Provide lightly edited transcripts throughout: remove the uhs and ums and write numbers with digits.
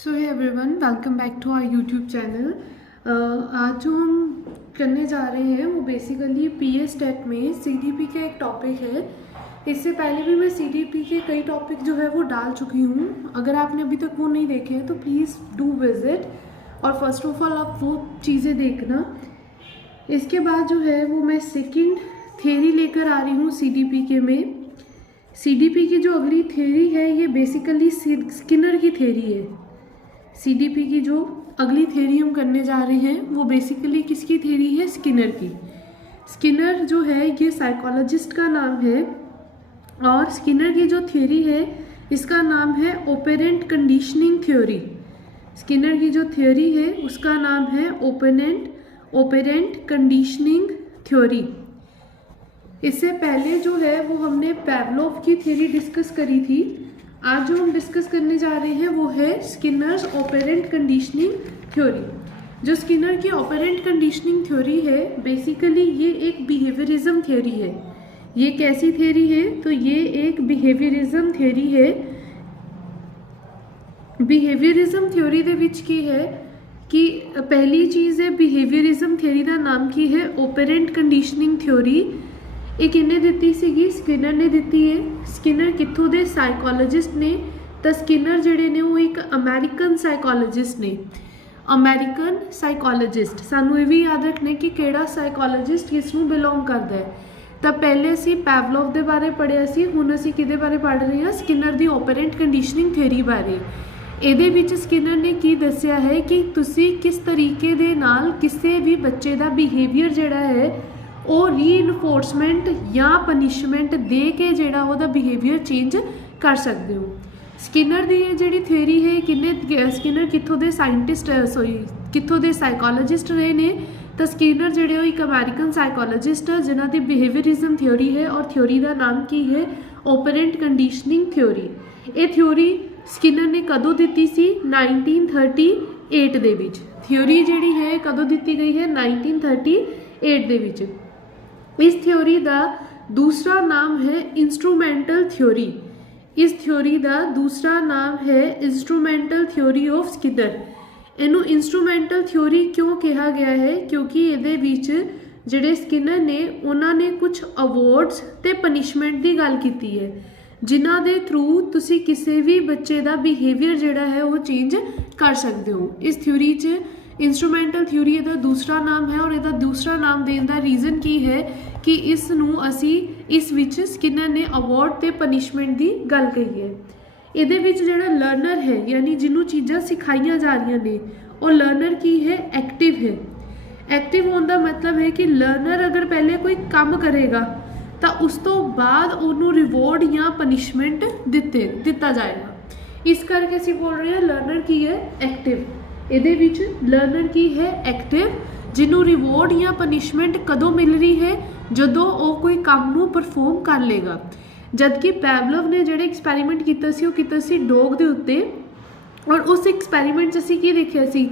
So hey everyone, welcome back to our YouTube channel. आज जो हम करने जा रहे हैं वो बेसिकली पीएस टेट में सीडीपी का एक टॉपिक है। इससे पहले भी मैं सीडीपी के कई टॉपिक जो है वो डाल चुकी हूँ। अगर आपने अभी तक वो नहीं देखे हैं तो प्लीज़ डू विज़िट और फर्स्ट ऑफ ऑल आप वो चीज़ें देखना। इसके बाद जो है वो मैं सेकेंड थ्योरी लेकर आ रही हूँ सीडीपी के में। सीडीपी की जो अगली थ्योरी है ये बेसिकली स्किनर की थ्योरी है। सीडीपी की जो अगली थ्योरी हम करने जा रहे हैं वो बेसिकली किसकी थ्योरी है? स्किनर की। स्किनर जो है ये साइकोलॉजिस्ट का नाम है और स्किनर की जो थ्योरी है इसका नाम है ओपेरेंट कंडीशनिंग थ्योरी। स्किनर की जो थ्योरी है उसका नाम है ओपेरेंट कंडीशनिंग थ्योरी। इससे पहले जो है वो हमने पैवलोव की थ्योरी डिस्कस करी थी। आज जो हम डिस्कस करने जा रहे हैं वो है स्किनर्स ऑपरेंट कंडीशनिंग थ्योरी। जो स्किनर की ऑपरेंट कंडीशनिंग थ्योरी है बेसिकली ये एक बिहेवियरिज्म थ्योरी है। ये कैसी थ्योरी है? तो ये एक बिहेवियरिज्म थ्योरी है। बिहेवियरिज्म थ्योरी दे विच की है कि पहली चीज़ है बिहेवियरिज्म थ्योरी का नाम की है ऑपरेंट कंडीशनिंग थ्योरी। ये किन्ने दिती सीगी? स्किनर ने दिती है। स्किनर कित्थों दे? साइकोलॉजिस्ट ने। तो स्किनर जिहड़े ने वो एक अमेरिकन साइकोलॉजिस्ट ने। अमेरिकन साइकोलॉजिस्ट, सानू ये भी याद रखना कि किहड़ा साइकोलॉजिस्ट किस नूं बिलोंग करदा है। तो पहले असी पैवलोव दे बारे पढ़िया सी, हुण असी किहदे बारे पढ़ रहे हैं? स्किनर दी ऑपरेंट कंडीशनिंग थ्योरी बारे। ਇਹਦੇ ਵਿੱਚ स्किनर ने की दस्सिया है कि तुसी किस तरीके दे नाल किसी भी बच्चे का बिहेवियर जिहड़ा है ਉਹ ਰੀਇਨਫੋਰਸਮੈਂਟ ਜਾਂ ਪਨਿਸ਼ਮੈਂਟ ਦੇ ਕੇ ਜਿਹੜਾ ਉਹਦਾ ਬਿਹੇਵੀਅਰ ਚੇਂਜ ਕਰ ਸਕਦੇ ਹੋ। ਸਕਿਨਰ ਦੀ ਇਹ ਜਿਹੜੀ ਥਿਊਰੀ ਹੈ ਕਿੰਨੇ ਸਕਿਨਰ ਕਿੱਥੋਂ ਦੇ ਸਾਇੰਟਿਸਟ ਕਿੱਥੋਂ ਦੇ ਸਾਈਕੋਲੋਜਿਸਟ ਰਹੇ ਨੇ? ਤਾਂ ਸਕਿਨਰ ਜਿਹੜੇ ਉਹ ਇੱਕ ਅਮਰੀਕਨ ਸਾਈਕੋਲੋਜਿਸਟ ਜਿਨ੍ਹਾਂ ਦੀ ਬਿਹੇਵੀਅਰਿਜ਼ਮ ਥਿਊਰੀ ਹੈ ਔਰ ਥਿਊਰੀ ਦਾ ਨਾਮ ਕੀ ਹੈ? ਓਪਰੈਂਟ ਕੰਡੀਸ਼ਨਿੰਗ ਥਿਊਰੀ। ਇਹ ਥਿਊਰੀ ਸਕਿਨਰ ਨੇ ਕਦੋਂ ਦਿੱਤੀ ਸੀ? 1938 ਦੇ ਵਿੱਚ। ਥਿਊਰੀ ਜਿਹੜੀ ਹੈ ਕਦੋਂ ਦਿੱਤੀ ਗਈ ਹੈ? 1938 ਦੇ ਵਿੱਚ। इस थ्योरी का दूसरा नाम है इंस्ट्रूमेंटल थ्योरी। इस थ्योरी का दूसरा नाम है इंस्ट्रूमेंटल थ्योरी ऑफ स्किनर। इनू इंस्ट्रूमेंटल थ्योरी क्यों कहा गया है? क्योंकि ये जिहड़े स्किनर ने उन्होंने कुछ अवॉर्ड्स ते पनिशमेंट की गल की है जिन्हां दे थ्रू तुसी किसी भी बच्चे का बिहेवियर जिहड़ा है वो चेंज कर सकते हो। इस थ्योरी इंस्ट्रूमेंटल थ्योरी इसका दूसरा नाम है और इसका दूसरा नाम देने का रीज़न की है कि इस विच स्किनर ने अवॉर्ड ते पनिशमेंट की गल कही है। ये जिहड़ा लर्नर है यानी जिन्हों चीज़ां सिखाईयां जा रही ने और लर्नर की है? एक्टिव है। एक्टिव होने का मतलब है कि लर्नर अगर पहले कोई काम करेगा तो उस तो बाद उन्होंने रिवॉर्ड या पनिशमेंट दिता जाएगा। इस करके असीं बोल रहे हैं लर्नर की है? एक्टिव। ਇਹਦੇ ਵਿੱਚ ਲਰਨਰ ਕੀ ਹੈ? ਐਕਟਿਵ, ਜਿਹਨੂੰ ਰਿਵੋਰਡ ਜਾਂ ਪਨਿਸ਼ਮੈਂਟ ਕਦੋਂ ਮਿਲ ਰਹੀ ਹੈ? ਜਦੋਂ ਉਹ ਕੋਈ ਕੰਮ ਨੂੰ ਪਰਫਾਰਮ ਕਰ ਲੇਗਾ। ਜਦਕਿ ਪੈਵਲੋਵ ਨੇ ਜਿਹੜੇ ਐਕਸਪੈਰੀਮੈਂਟ ਕੀਤਾ ਸੀ ਉਹ ਕੀਤਾ ਸੀ ਡੌਗ ਦੇ ਉੱਤੇ ਔਰ ਉਸ ਐਕਸਪੈਰੀਮੈਂਟ 'ਚ ਅਸੀਂ ਕੀ ਦੇਖਿਆ ਸੀ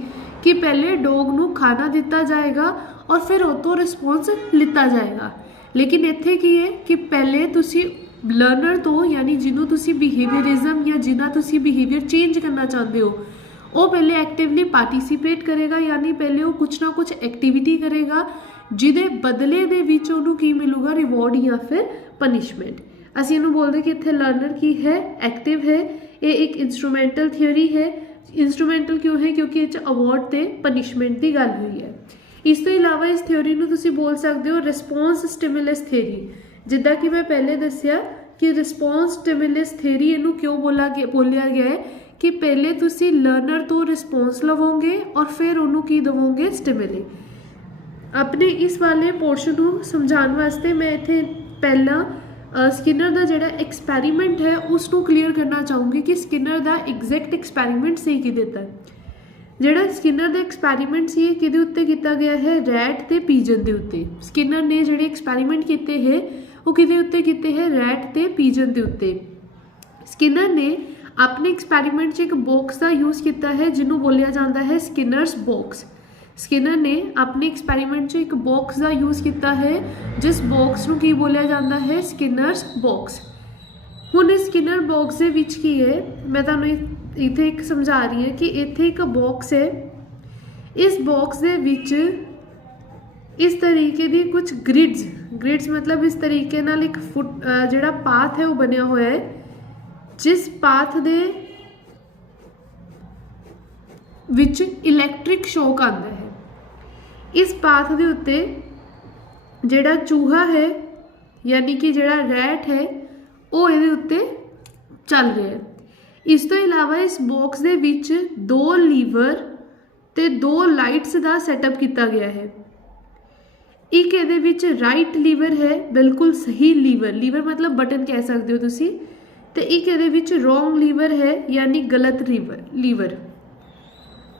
ਕਿ ਪਹਿਲੇ ਡੌਗ ਨੂੰ ਖਾਣਾ ਦਿੱਤਾ ਜਾਏਗਾ ਔਰ ਫਿਰ ਉਹ ਤੋਂ ਰਿਸਪੌਂਸ ਲਿੱਤਾ ਜਾਏਗਾ। ਲੇਕਿਨ ਇੱਥੇ ਕੀ ਹੈ ਕਿ ਪਹਿਲੇ ਤੁਸੀਂ ਲਰਨਰ ਤੋਂ ਯਾਨੀ ਜਿਹਨੂੰ ਤੁਸੀਂ ਬਿਹੇਵੀਅਰਿਜ਼ਮ ਜਾਂ ਜਿਹਨਾਂ ਤੁਸੀਂ ਬਿਹੇਵੀਅਰ ਚੇਂਜ ਕਰਨਾ ਚਾਹੁੰਦੇ ਹੋ वो पहले एक्टिवली पार्टिसिपेट करेगा यानी पहले वो कुछ ना कुछ एक्टिविटी करेगा जिदे बदले दे विच उन्होंने की मिलूगा? रिवॉर्ड या फिर पनिशमेंट। असीं इन्हूं बोलते कि इत्थे लर्नर की है? एक्टिव है। ये एक इंस्ट्रूमेंटल थ्योरी है। इंस्ट्रूमेंटल क्यों है? क्योंकि इस अवॉर्ड ते पनिशमेंट की गल हुई है। इस तो इलावा इस थ्योरी नूं तुसीं बोल सकते हो रिस्पॉन्स स्टिमुलस थ्योरी। जिद्दां कि मैं पहले दस्सिया कि रिस्पॉन्स स्टिमुलस थ्योरी इनू क्यों बोलिया गया है कि पहले तुसी लर्नर तो रिस्पॉन्स लवोगे और फिर उन्होंने की दवोगे? स्टिमुले। अपने इस वाले पोर्शन को समझाने वास्ते मैं इत्थे पहला स्किनर का जिहड़ा एक्सपैरीमेंट है उसको क्लीयर करना चाहूँगी कि स्किनर का एग्जैक्ट एक्सपैरीमेंट सी की दिता है। जिहड़ा स्किनर का एक्सपैरीमेंट सी किहदे उत्ते कीता गया है? रैट ते पीजन के उत्ते। स्किनर ने जिहड़े एक्सपैरीमेंट किए है वो किहदे उत्ते कीते है? रैट ते पीजन के उत्ते। स्किनर ने अपने एक्सपैरीमेंट एक बॉक्स का यूज़ किया है जिन्हों बोलिया जाता है स्किनर्स बॉक्स। स्किनर ने अपने एक्सपैरीमेंट एक बॉक्स का यूज़ किया है जिस बॉक्स को की बोलिया जाता है? Skinner's box. ਹੁਣ स्किनर बॉक्स ਦੇ ਵਿੱਚ ਕੀ है, मैं ਤੁਹਾਨੂੰ ਇੱਥੇ ਇੱਕ ਸਮਝਾ ਰਹੀ ਹਾਂ कि ਇੱਥੇ ਇੱਕ बॉक्स है, इस बॉक्स ਦੇ ਵਿੱਚ इस तरीके ਦੀ कुछ ग्रिड्स मतलब इस तरीके ਨਾਲ एक फुट ਜਿਹੜਾ पाथ है वो बनया होया है, जिस पाथ ਦੇ ਵਿੱਚ इलैक्ट्रिक शॉक आंदा है। इस पाथ ਦੇ ਉੱਤੇ ਜਿਹੜਾ चूहा है यानी कि ਜਿਹੜਾ रैट है ਉਹ ਇਹਦੇ ਉੱਤੇ ਚੱਲ ਰਿਹਾ है। इस तो इलावा इस बॉक्स ਦੇ ਵਿੱਚ 2 लीवर ਤੇ 2 लाइट्स ਦਾ सैटअप किया गया है। एक ਇਹਦੇ ਵਿੱਚ राइट लीवर है, बिल्कुल सही लीवर मतलब बटन कह सकते हो तुसी, ਤੇ एक ਇਹਦੇ ਵਿੱਚ रॉन्ग लीवर है यानी गलत लीवर।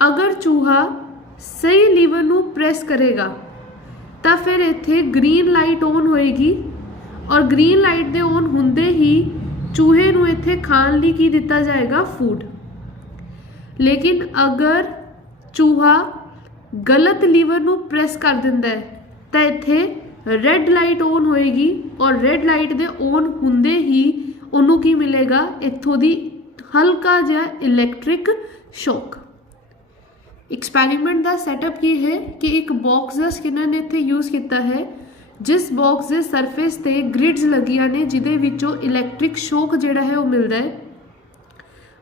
अगर चूहा सही लीवर ਨੂੰ प्रेस करेगा तो फिर इत्थे ग्रीन लाइट ऑन होएगी और ग्रीन लाइट दे ऑन ਹੁੰਦੇ ही चूहे ਨੂੰ ਇੱਥੇ ਖਾਣ ਲਈ ਕੀ ਦਿੱਤਾ ਜਾਏਗਾ, फूड। लेकिन अगर चूहा गलत लीवर ਨੂੰ प्रेस कर ਦਿੰਦਾ है तो ਇੱਥੇ रेड लाइट ऑन होएगी और रेड लाइट दे ऑन ਹੁੰਦੇ ही ਉਹਨੂੰ ਕੀ ਮਿਲੇਗਾ, ਇੱਥੋਂ ਦੀ ਹਲਕਾ ਜਿਹਾ इलैक्ट्रिक शॉक। एक्सपैरीमेंट का सैटअप ये है कि एक बॉक्स का स्किनर ने इत्थे यूज़ किया है, जिस बॉक्स के सरफेस ते ग्रिड्स लगिया ने जिदे विचों इलैक्ट्रिक शॉक जिहड़ा है वो मिलता है।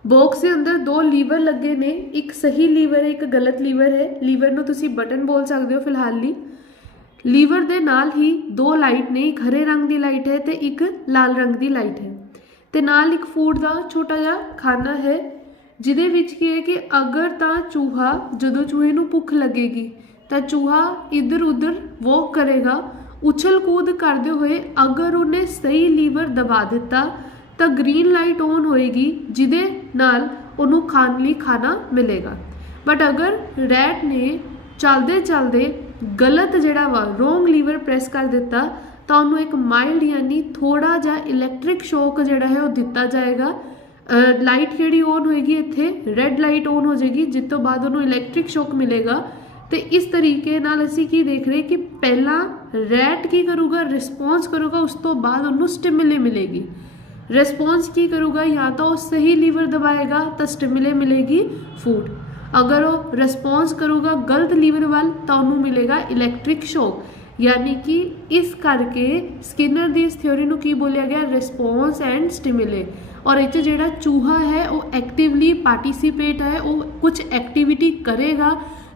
बॉक्स के अंदर 2 लीवर लगे ने, एक सही लीवर है, एक गलत लीवर है। लीवर नूं तुसीं बटन बोल सकते हो फिलहाल ली। लीवर दे नाल ही 2 लाइट ने, एक हरे रंग की लाइट है तो एक लाल रंग की लाइट है, तो नाल एक फूड का छोटा जिहा खाना है जिहदे विच की है कि अगर तो चूहा जदों चूहे नूं भुख लगेगी तो चूहा इधर उधर वॉक करेगा, उछल कूद करते हुए अगर उन्हें सही लीवर दबा दिता तो ग्रीन लाइट ऑन होएगी जिदे नाल उन्हों खाने लिए खाना मिलेगा। बट अगर रैट ने चलते चलते गलत जड़ा वा रोंग लीवर प्रेस कर दिता तो उन्होंने एक माइल्ड यानी थोड़ा जा इलैक्ट्रिक शॉक जड़ा है वो दिता जाएगा। लाइट जी ऑन होएगी, इत्थे रेड लाइट ऑन हो जाएगी, जिस तो बाद उन्होंने इलैक्ट्रिक शॉक मिलेगा। तो इस तरीके नाल असी की देख रहे कि पहला रैट की करूगा, रिस्पॉन्स करूगा, उस तो बाद उन्होंने स्टिमुले मिलेगी। रिस्पॉन्स की करूगा, या तो सही लीवर दबाएगा तो स्टिमुले मिलेगी फूड, अगर वो रिस्पॉन्स करूगा गलत लीवर वाल तो उन्होंने मिलेगा इलैक्ट्रिक शॉक। यानी कि इस करके स्किनर की इस थ्योरी नूं की बोलिया गया, रिस्पॉन्स एंड स्टिमुले। और इस जिहड़ा चूहा है वो एक्टिवली पार्टिसिपेट है, वो कुछ एक्टिविटी करेगा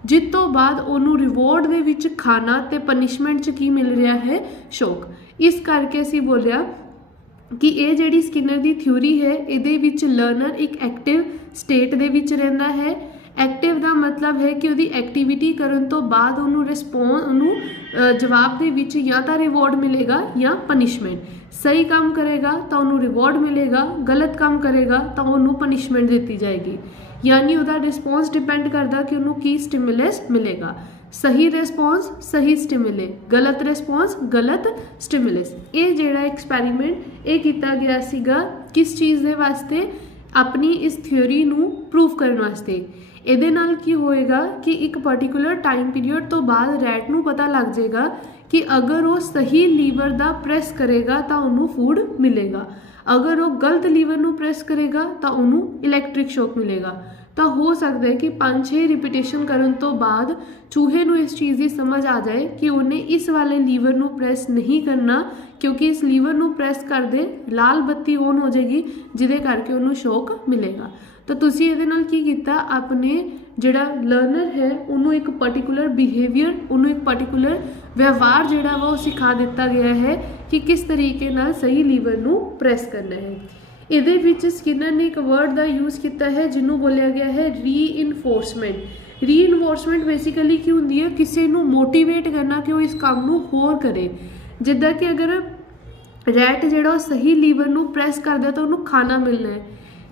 जिस तो बाद उन्होंने रिवॉर्ड दे विच खाना ते पनिशमेंट च की मिल रहा है, शौक। इस करके असी बोलिया कि ये जिहड़ी स्किनर दी थ्योरी है इहदे विच लर्नर एक एक्टिव स्टेट दे विच रहिंदा है। एक्टिव का मतलब है कि उसकी एक्टिविटी करन तो बाद उन्होंने रिस्पॉन्स उन्होंने जवाब दे विच या तो रिवॉर्ड मिलेगा या पनिशमेंट। सही काम करेगा तो उन्होंने रिवॉर्ड मिलेगा, गलत काम करेगा तो उन्होंने पनिशमेंट दी जाएगी। यानी उसका रिस्पॉन्स डिपेंड करता कि उन्होंने की स्टिमुलस मिलेगा। सही रिस्पॉन्स सही स्टिमुले, गलत रिस्पॉन्स गलत स्टिमुलस। ये जिहड़ा एक्सपैरीमेंट ये किया गया सीगा किस चीज़ के वास्ते, अपनी इस थ्योरी नूं प्रूव करने वास्ते। ਇਹਦੇ ਨਾਲ ਕੀ ਹੋਏਗਾ कि एक पर्टिकुलर टाइम पीरियड तो बाद रैट नूं पता लग जाएगा कि अगर वो सही लीवर का प्रेस करेगा तो उन्होंने फूड मिलेगा, अगर वो गलत लीवर नूं प्रेस करेगा तो उन्होंने इलैक्ट्रिक शॉक मिलेगा। तो हो सकता है कि 5-6 रिपीटेशन करने तो बाद चूहे नूं इस चीज़ की समझ आ जाए कि उन्हें इस वाले लीवर नूं प्रेस नहीं करना, क्योंकि इस लीवर नूं प्रेस कर दे लाल बत्ती ऑन हो जाएगी जिदे करके उन्होंने शॉक मिलेगा। तो तुसी इहदे नाल की कीता, अपने जिहड़ा लर्नर है उन्होंने एक पर्टिकुलर बिहेवियर, उन्होंने एक पर्टिकुलर व्यवहार जिहड़ा वा सिखा दिता गया है कि किस तरीके नाल सही लीवर नूं प्रेस करना है। इहदे विच स्किनर ने एक वर्ड का यूज़ किया है जिन्हों बोलिया गया है रीइनफोर्समेंट। रीइनफोर्समेंट बेसिकली की होंदी है, किसी नूं मोटिवेट करना कि वो इस काम नूं होर करे। जिद्दां कि अगर रैट जिहड़ा सही लीवर नूं प्रेस करदा तो उन्होंने खाना मिलना है,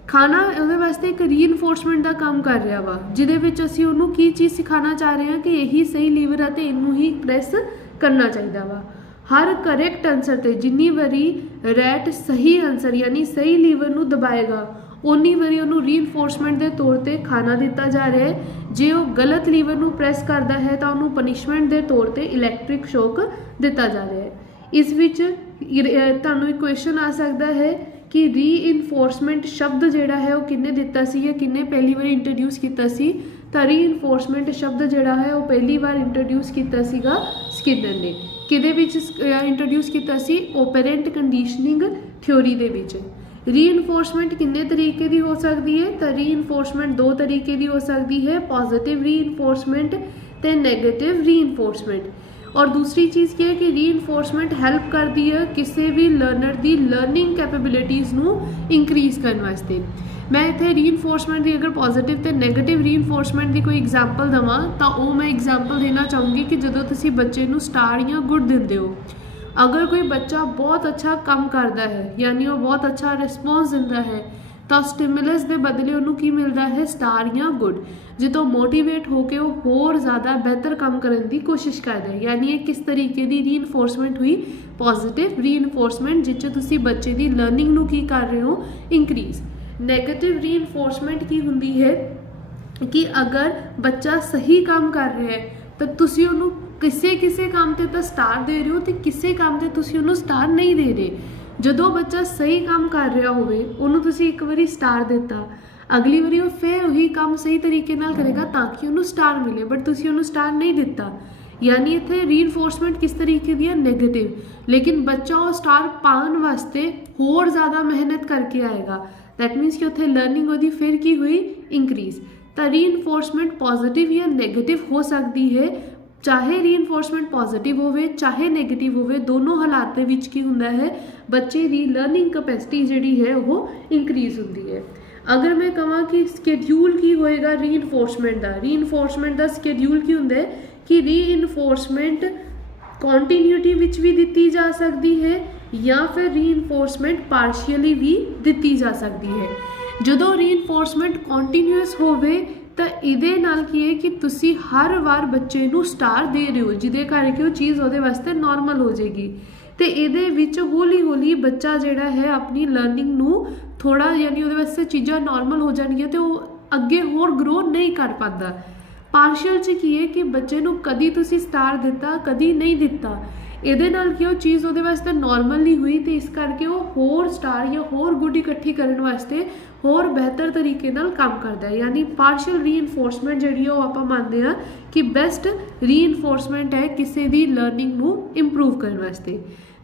खाना उहदे वास्ते एक रीइनफोर्समेंट का काम कर रहा वा, जिहदे विच असीं उहनूं की चीज़ सिखाना चाह रहे हैं कि यही सही लीवर है तो इनू ही प्रेस करना चाहिए वा। हर करेक्ट आंसर ते जिन्नी वारी रैट सही आंसर यानी सही लीवर नूं दबाएगा उन्नी वारी उन्होंने रीइनफोर्समेंट के तौर पर खाना दिता जा रहा है। जे वो गलत लीवर नूं प्रेस करता है तो उन्होंने पनिशमेंट के तौर पर इलैक्ट्रिक शॉक दिता जा रहा है। इस विच तुहानूं एक क्वेश्चन आ सकता है कि रीइनफोर्समेंट शब्द जिहड़ा है वो किन्ने दिता सी या किन्ने पहली बार इंट्रोड्यूस किया सी? तो रीइनफोर्समेंट शब्द जिहड़ा है वो पहली बार इंट्रोड्यूस किया सीगा स्किनर ने। किहदे विच इंट्रोड्यूस किया सी? ओपेरेंट कंडीशनिंग थ्योरी दे विच। रीइनफोर्समेंट किन्ने तरीके दी हो सकती है? तो रीइनफोर्समेंट दो तरीके दी हो सकती है, पॉजिटिव रीइनफोर्समेंट ते नैगेटिव रीइनफोर्समेंट। और दूसरी चीज़ क्या है कि रीइनफोर्समेंट हैल्प करती है किसी भी लर्नर की लर्निंग कैपेबिलिटीज़ नू इंक्रीज़ करने वास्ते। मैं इत्थे रीइनफोर्समेंट की अगर पॉजिटिव ते नैगेटिव रीइनफोर्समेंट की कोई एग्जाम्पल देवां तो वो मैं एग्जाम्पल देना चाहूँगी कि जदों तुसीं बच्चे नू स्टार या गुड दिंदे हो, अगर कोई बच्चा बहुत अच्छा काम करता है यानी वो बहुत अच्छा रिस्पॉन्स दिंदा है तो स्टिमुलस के बदले उन्होंने की मिलता है? स्टार या गुड। जो मोटिवेट होकर वो होर ज़्यादा बेहतर काम करने की कोशिश करता है। यानी ये किस तरीके की रीइनफोर्समेंट हुई? पॉजिटिव रीइनफोर्समेंट जिस तुसी बच्चे की लर्निंग नू की कर रहे हो? इंक्रीज़। नैगेटिव रीइनफोर्समेंट की होंदी है कि अगर बच्चा सही काम कर रहा है तो तुसी उन्होंने किसी किसी काम ते तो स्टार दे रहे हो तो किसी काम ते तुसी उन्होंने स्टार नहीं दे रहे। जो बच्चा सही काम कर रहा होवे उन्होंने तुसी एक बारी स्टार दिता, अगली बारी वो फिर वही काम सही तरीके नाल करेगा ताकि उन्होंने स्टार मिले, बट तुसी उन्होंने स्टार नहीं दिता। यानी इत्थे रीइनफोर्समेंट किस तरीके दी है? नैगेटिव। लेकिन बच्चा वो स्टार पाने वास्ते होर ज़्यादा मेहनत करके आएगा, दैट मीनस कि उत्थे लर्निंग उहदी फिर की हुई? इंक्रीज़। तो रीइनफोर्समेंट पॉजिटिव या नैगेटिव हो सकती है, चाहे रीइनफोर्समेंट पॉजिटिव होवे चाहे नैगेटिव होवे, दोनों हालात विच की हुंदा है बच्चे की लर्निंग कैपेसिटी जिहड़ी है वो इंक्रीज़ होंदी है। अगर मैं कहां कि स्केड्यूल की होएगा रीइनफोर्समेंट दा स्केड्यूल की हुंदा है कि रीइनफोर्समेंट कॉन्टीन्यूटी विच भी दिती जा सकती है या फिर रीइनफोर्समेंट पार्शियली भी दिती जा सकती है। जदों रीइनफोर्समेंट कॉन्टीन्यूअस होवे तो ये नाल की है कि तुसी हर बार बच्चे नू स्टार दे रहे हो जिदे करके वो चीज़ वो वास्ते नॉर्मल हो जाएगी। तो ये हौली हौली बच्चा जिहड़ा है अपनी लर्निंग नू थोड़ा यानी वो वास्ते चीज़ां नॉर्मल हो जाएगियां तो अगे होर ग्रो नहीं कर पाता। पार्शियल च की है कि बच्चे नू कदी तुसी स्टार दिता कदी नहीं दिता, ये नाल की वो चीज़ वो वास्ते नॉर्मल नहीं हुई तो इस करके वो होर स्टार या होर गुड इकट्ठी करने वास्ते होर बेहतर तरीके नाल काम करता है। यानी पार्शियल रीइनफोर्समेंट जिहड़ी है वो आपां मानते हैं कि बेस्ट रीइनफोर्समेंट है किसी दी लर्निंग नू इंप्रूव करने वास्ते।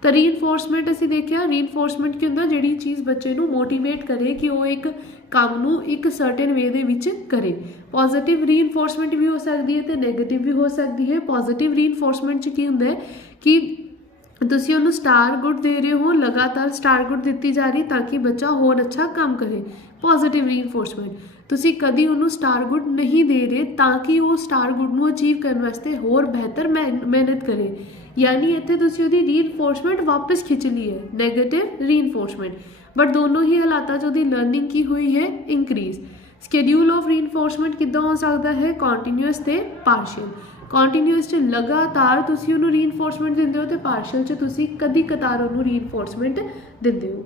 तो रीइनफोर्समेंट असीं देखिया रीइनफोर्समेंट की हुंदा जिहड़ी चीज़ बच्चे नू मोटिवेट करे कि वो एक काम नू एक सर्टेन वे दे विच करे। पॉजिटिव रीइनफोर्समेंट भी हो सकती है तो नैगेटिव भी हो सकती है। पॉजिटिव रीइनफोर्समेंट च की हुंदा है कि तुसी उन्होंने स्टार गुड दे रहे हो, लगातार स्टार गुड दी जा रही ताकि बच्चा होर अच्छा काम करे। पॉजिटिव रीइनफोर्समेंट तुसी कदी उन्होंने स्टार गुड नहीं दे रहे ताकि वो स्टार गुड नू अचीव करने वास्ते होर बेहतर मेहनत करे। यानी इत्थे तुसी उहदी रीइनफोर्समेंट वापस खिंच ली है, नैगेटिव रीइनफोर्समेंट, बट दोनों ही हालात जो लर्निंग की हुई है इंक्रीज़। स्केड्यूल ऑफ रीइनफोर्समेंट किद्दां हो सकता है? कॉन्टीन्यूअस ते पार्शियल। कॉन्टीन्यूअस च लगातार तुसी उन्होंने रीइनफोर्समेंट दिंदे हो तो पार्शियल च तुसी कदी कतार उन्होंने रीइनफोर्समेंट दिंदे हो।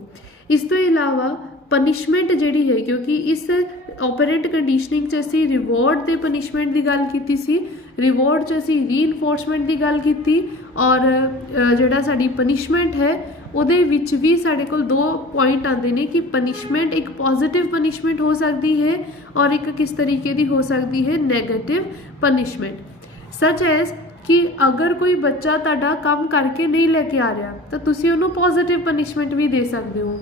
इस तो इलावा पनिशमेंट जिहड़ी है, क्योंकि इस ऑपरेंट कंडीशनिंग च असीं रिवॉर्ड ते पनिशमेंट की गल कीती सी, रिवॉर्ड च असीं रीइनफोर्समेंट की गल कीती और जिहड़ा साडी पनिशमेंट है उहदे विच भी साडे कोल दो पॉइंट आते हैं कि पनिशमेंट एक पॉजिटिव पनिशमेंट हो सकती है और एक किस तरीके की हो सकती है? Negative punishment. सच एज कि अगर कोई बच्चा तुहाडा काम करके नहीं लेके आ रहा तो तुसी उन्होंने पॉजिटिव पनिशमेंट भी दे सकते हो।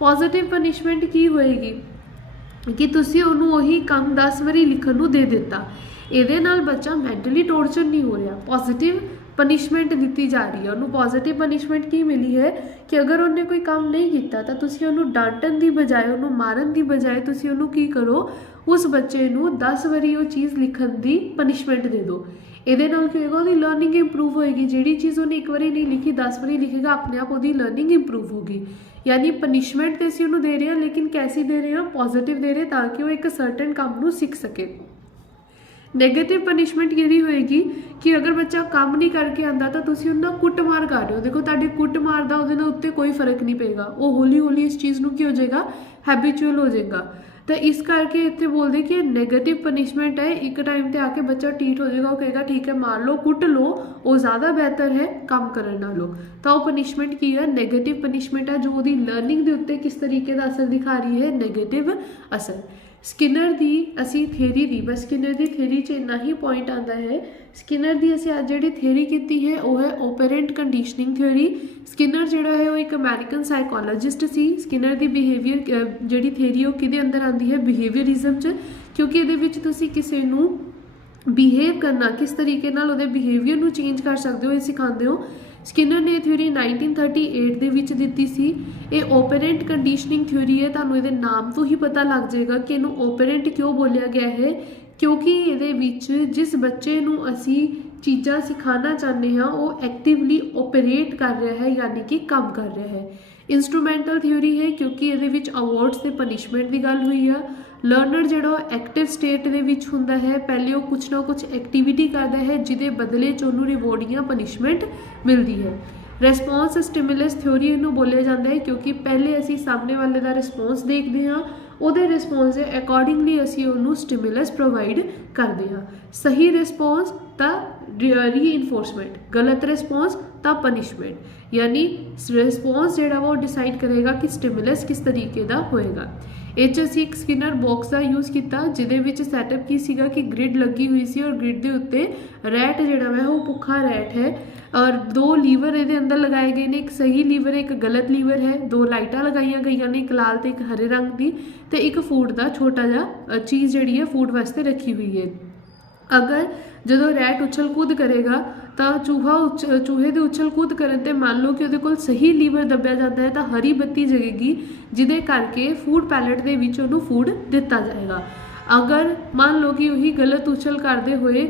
पॉजिटिव पनिशमेंट की होएगी कि तुसी उन्होंने वही काम 10 बारी लिखण नूं दे दिता, ये नाल बच्चा मैंटली टॉर्चर नहीं हो रहा, पॉजिटिव पनिशमेंट दी जा रही है। उन्होंने पॉजिटिव पनिशमेंट की मिली है कि अगर उन्हें कोई काम नहीं किया तो तुसी उन्होंने डांटन की बजाय उन्होंने मारन की बजाय तुसी उन्होंने की करो उस बच्चे नूं 10 बारी वो चीज़ लिखण की पनिशमेंट दे दो। ये नाल की होएगा, उसकी लर्निंग इंप्रूव होएगी। जिहड़ी चीज़ उन्हें एक बारी नहीं लिखी 10 बारी लिखेगा अपने आप उसकी लर्निंग इंप्रूव होगी। यानी पनिशमेंट तो असीं उन्होंने दे रहे हैं लेकिन कैसी दे रहे हैं? पॉजिटिव दे रहे हैं ताकि वो एक सर्टन काम नूं सीख सके। नैगेटिव पनिशमेंट यही होएगी कि अगर बच्चा काम नहीं करके आता तो तुसी उन्हें कुट मार कर रहे हो। देखो तुहाडे कुट मार दा उहदे नाल उत्ते कोई फर्क नहीं पेगा, वो हौली हौली इस चीज़ नूं की हो जाएगा? हैबिचुअल हो जाएगा। तो इस करके इतने बोलते कि नैगेटिव पनिशमेंट है, एक टाइम पे आके बच्चा टीट हो जाएगा, वो कहेगा ठीक है मार लो कुट लो, वो ज़्यादा बेहतर है काम करने नालों। तो वो पनिशमेंट की है नैगेटिव पनिशमेंट है, जो वो लर्निंग के उत्ते किस तरीके का असर दिखा रही है, नैगेटिव असर। स्किनर दी असी थेरी दी, बस स्किनर दी थेरी च इन्ना ही पॉइंट आता है। स्किनर दी असी अज जी थेरी की है वो है ओपेरेंट कंडीशनिंग थ्योरी। स्किनर जोड़ा है वो एक अमेरिकन साइकोलॉजिस्ट सी। स्किनर दी बिहेवियर जी थेरी वो कि अंदर आती है, बिहेवियरिज्म च, क्योंकि ये किसी नू बिहेव करना किस तरीके नाल उहदे बिहेवियर नू चेंज कर सकते हो, ये सिखाते हो। स्किनर ने थ्योरी 1938 दे विच दिती सी। ये ओपेरेंट कंडीशनिंग थ्योरी है, तुहानूं इहदे नाम तो ही पता लग जाएगा कि इहनूं ओपेरेंट क्यों बोलिया गया है, क्योंकि इहदे विच जिस बच्चे नूं असी चीज़ां सिखाना चाहते हैं वो एक्टिवली ओपरेट कर रहा है, यानी कि काम कर रहा है। इंस्ट्रूमेंटल थ्योरी है क्योंकि ये विच अवार्ड्स ते पनिशमेंट की गल हुई है। लर्नर जो एक्टिव स्टेट दे विच हुंदा है, पहले वो कुछ ना कुछ एक्टिविटी करता है जिदे बदले च उन्होंने रिवॉर्ड या पनिशमेंट मिलती है। रिस्पॉन्स स्टिमुलस थ्योरी इन्हों बोलिया जाता है क्योंकि पहले असी सामने वाले का रिस्पॉन्स देखते हैं, ਉਹਦੇ ਰਿਸਪੌਂਸ ਦੇ ਅਕॉर्डिंगली ਅਸੀਂ ਉਹਨੂੰ ਸਟਿਮੂਲਸ ਪ੍ਰੋਵਾਈਡ ਕਰਦੇ ਹਾਂ। ਸਹੀ ਰਿਸਪੌਂਸ ਤਾਂ ਰੀਇਨਫੋਰਸਮੈਂਟ, ਗਲਤ ਰਿਸਪੌਂਸ ਤਾਂ ਪਨਿਸ਼ਮੈਂਟ। यानी रिस्पॉन्स जोड़ा वो डिसाइड करेगा कि स्टिमुलस किस तरीके का होएगा। ये असी एक स्किनर बॉक्स का यूज़ किया जिहदे सैटअप की सीगा कि ग्रिड लगी हुई सी और ग्रिड के उत्ते रैट जोड़ा वह वो भुखा रैट है और 2 लीवर ये अंदर लगाए गए हैं, एक सही लीवर है एक गलत लीवर है, 2 लाइटां लगाई गई ने, एक लाल तो एक हरे रंग की, तो एक फूड का छोटा जा चीज़ जी है फूड वास्ते रखी हुई है। अगर जो रैट उछल कूद करेगा तो चूहे के उछल कूद करन ते मान लो कि उहदे कोल सही लीवर दबिया जाता है तो हरी बत्ती जगेगी जिदे करके फूड पैलेट के विच उहनूं फूड दिता जाएगा। अगर मान लो कि वही गलत उछल करते हुए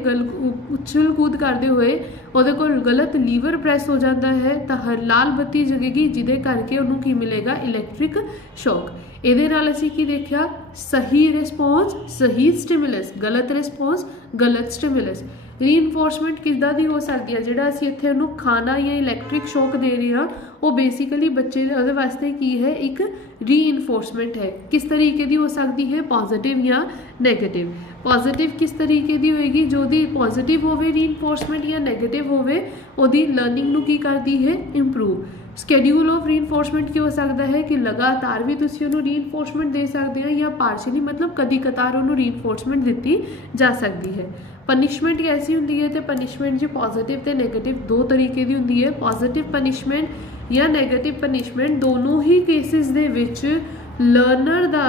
उछल कूद करते हुए उहदे कोल गलत लीवर प्रेस हो जाता है तो हर लाल बत्ती जगेगी जिदे करके उन्होंने की मिलेगा इलैक्ट्रिक शॉक। ਇਹਦੇ ਨਾਲ ਅਸੀਂ ਕੀ ਦੇਖਿਆ, ਸਹੀ ਰਿਸਪੌਂਸ ਸਹੀ ਸਟਿਮੂਲਸ, ਗਲਤ ਰਿਸਪੌਂਸ ਗਲਤ ਸਟਿਮੂਲਸ। ਰੀਇਨਫੋਰਸਮੈਂਟ ਕਿੱਦਾਂ ਦੀ ਹੋ ਸਕਦੀ ਹੈ, ਜਿਹੜਾ ਅਸੀਂ ਇੱਥੇ ਉਹਨੂੰ ਖਾਣਾ ਜਾਂ ਇਲੈਕਟ੍ਰਿਕ ਸ਼ੌਕ ਦੇ ਰਹੇ ਹਾਂ ਉਹ ਬੇਸਿਕਲੀ ਬੱਚੇ ਉਹਦੇ ਵਾਸਤੇ ਕੀ ਹੈ, ਇੱਕ ਰੀਇਨਫੋਰਸਮੈਂਟ ਹੈ। ਕਿਸ ਤਰੀਕੇ ਦੀ ਹੋ ਸਕਦੀ ਹੈ, ਪੋਜ਼ਿਟਿਵ ਜਾਂ ਨੈਗੇਟਿਵ। ਪੋਜ਼ਿਟਿਵ ਕਿਸ ਤਰੀਕੇ ਦੀ ਹੋਏਗੀ, ਜੋ ਦੀ ਪੋਜ਼ਿਟਿਵ ਹੋਵੇ ਰੀਇਨਫੋਰਸਮੈਂਟ ਜਾਂ ਨੈਗੇਟਿਵ ਹੋਵੇ ਉਹਦੀ ਲਰਨਿੰਗ ਨੂੰ ਕੀ ਕਰਦੀ ਹੈ, ਇੰਪਰੂਵ। स्कैड्यूल ऑफ रीइनफोर्समेंट की हो सकता है कि लगातार भी तुसी उन्होंने रीइनफोर्समेंट दे सकते हैं या पार्शली मतलब कदी कतार उन्होंने रीइनफोर्समेंट दी जा सकती है। पनिशमेंट कैसी होंगी है, तो पनिशमेंट जी पॉजिटिव तो नैगेटिव 2 तरीके की होंगी है। पॉजिटिव पनिशमेंट या नैगेटिव पनिशमेंट दोनों ही केसिस दे विच लर्नर का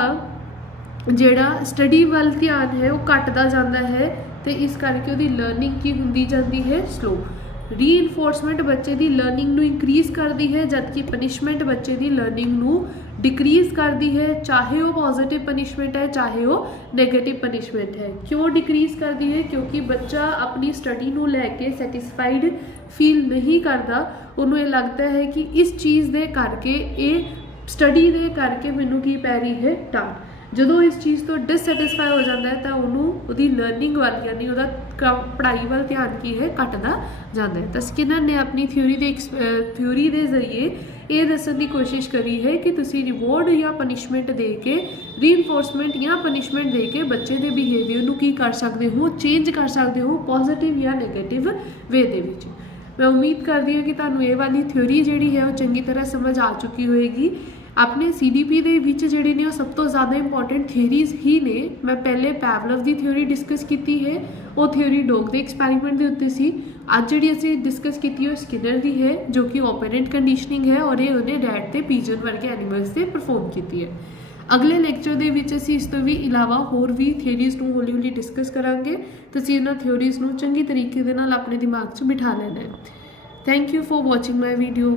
जिहड़ा स्टडी वाल ध्यान है वो घटदा जाता है, तो इस करके उहदी लर्निंग की होंदी जाती है स्लो। रीइनफोर्समेंट बच्चे की लर्निंग नू इंक्रीज़ करती है, जबकि पनिशमेंट बच्चे की लर्निंग नू डिक्रीज़ करती है, चाहे वो पॉजिटिव पनिशमेंट है चाहे वो नैगेटिव पनिशमेंट है। क्यों डिक्रीज़ करती है, क्योंकि बच्चा अपनी स्टडी नू लैके सैटिस्फाइड फील नहीं करता, उन्होंने लगता है कि इस चीज़ दे करके ये स्टडी दे करके मैनू की पै रही है डांट। ਜਦੋਂ इस चीज़ तो डिससैटिस्फाई हो जाता है तो उन्होंने लर्निंग वाल यानी पढ़ाई वाल ध्यान की है घटदा जाता है। तो स्किनर ने अपनी थ्योरी के जरिए ये दसन की कोशिश करी है कि तुसी रिवॉर्ड या पनिशमेंट दे के रीइनफोर्समेंट या पनिशमेंट दे के बच्चे के बिहेवियर नू की कर सकते हो, चेंज कर सकते हो पॉजिटिव या नैगेटिव वे दे विच। मैं उम्मीद करती हूँ कि तुहानू ये वाली थ्योरी जिहड़ी है वो चंगी तरह समझ आ चुकी होएगी। अपने CDP ਦੇ ਵਿੱਚ ਜਿਹੜੇ ਨੇ ਉਹ ਸਭ ਤੋਂ ਜ਼ਿਆਦਾ ਇੰਪੋਰਟੈਂਟ ਥਿਊਰੀਜ਼ ਹੀ ਨੇ। ਮੈਂ ਪਹਿਲੇ ਪੈਵਲਵ ਦੀ ਥਿਊਰੀ ਡਿਸਕਸ ਕੀਤੀ ਹੈ, ਉਹ ਥਿਊਰੀ ਡੌਗ ਦੇ ਐਕਸਪੈਰੀਮੈਂਟ ਦੇ ਉੱਤੇ ਸੀ। ਅੱਜ ਜਿਹੜੀ ਅਸੀਂ ਡਿਸਕਸ ਕੀਤੀ ਉਹ ਸਕਿਨਰ ਦੀ ਹੈ ਜੋ ਕਿ ਓਪਰੈਂਟ ਕੰਡੀਸ਼ਨਿੰਗ ਹੈ ਔਰ ਇਹ ਉਹਨੇ ਰੈਟ ਤੇ ਪੀਜਨ ਵਰਗੇ ਐਨੀਮਲਸ ਤੇ ਪਰਫਾਰਮ ਕੀਤੀ ਹੈ। ਅਗਲੇ ਲੈਕਚਰ ਦੇ ਵਿੱਚ ਅਸੀਂ ਇਸ ਤੋਂ ਵੀ ਇਲਾਵਾ ਹੋਰ ਵੀ ਥਿਊਰੀਜ਼ ਨੂੰ ਹੌਲੀ ਹੌਲੀ ਡਿਸਕਸ ਕਰਾਂਗੇ। ਤੁਸੀਂ ਇਹਨਾਂ ਥਿਊਰੀਜ਼ ਨੂੰ ਚੰਗੀ ਤਰੀਕੇ ਦੇ ਨਾਲ ਆਪਣੇ ਦਿਮਾਗ 'ਚ ਬਿਠਾ ਲੈਣਾ ਹੈ। Thank you for watching my video.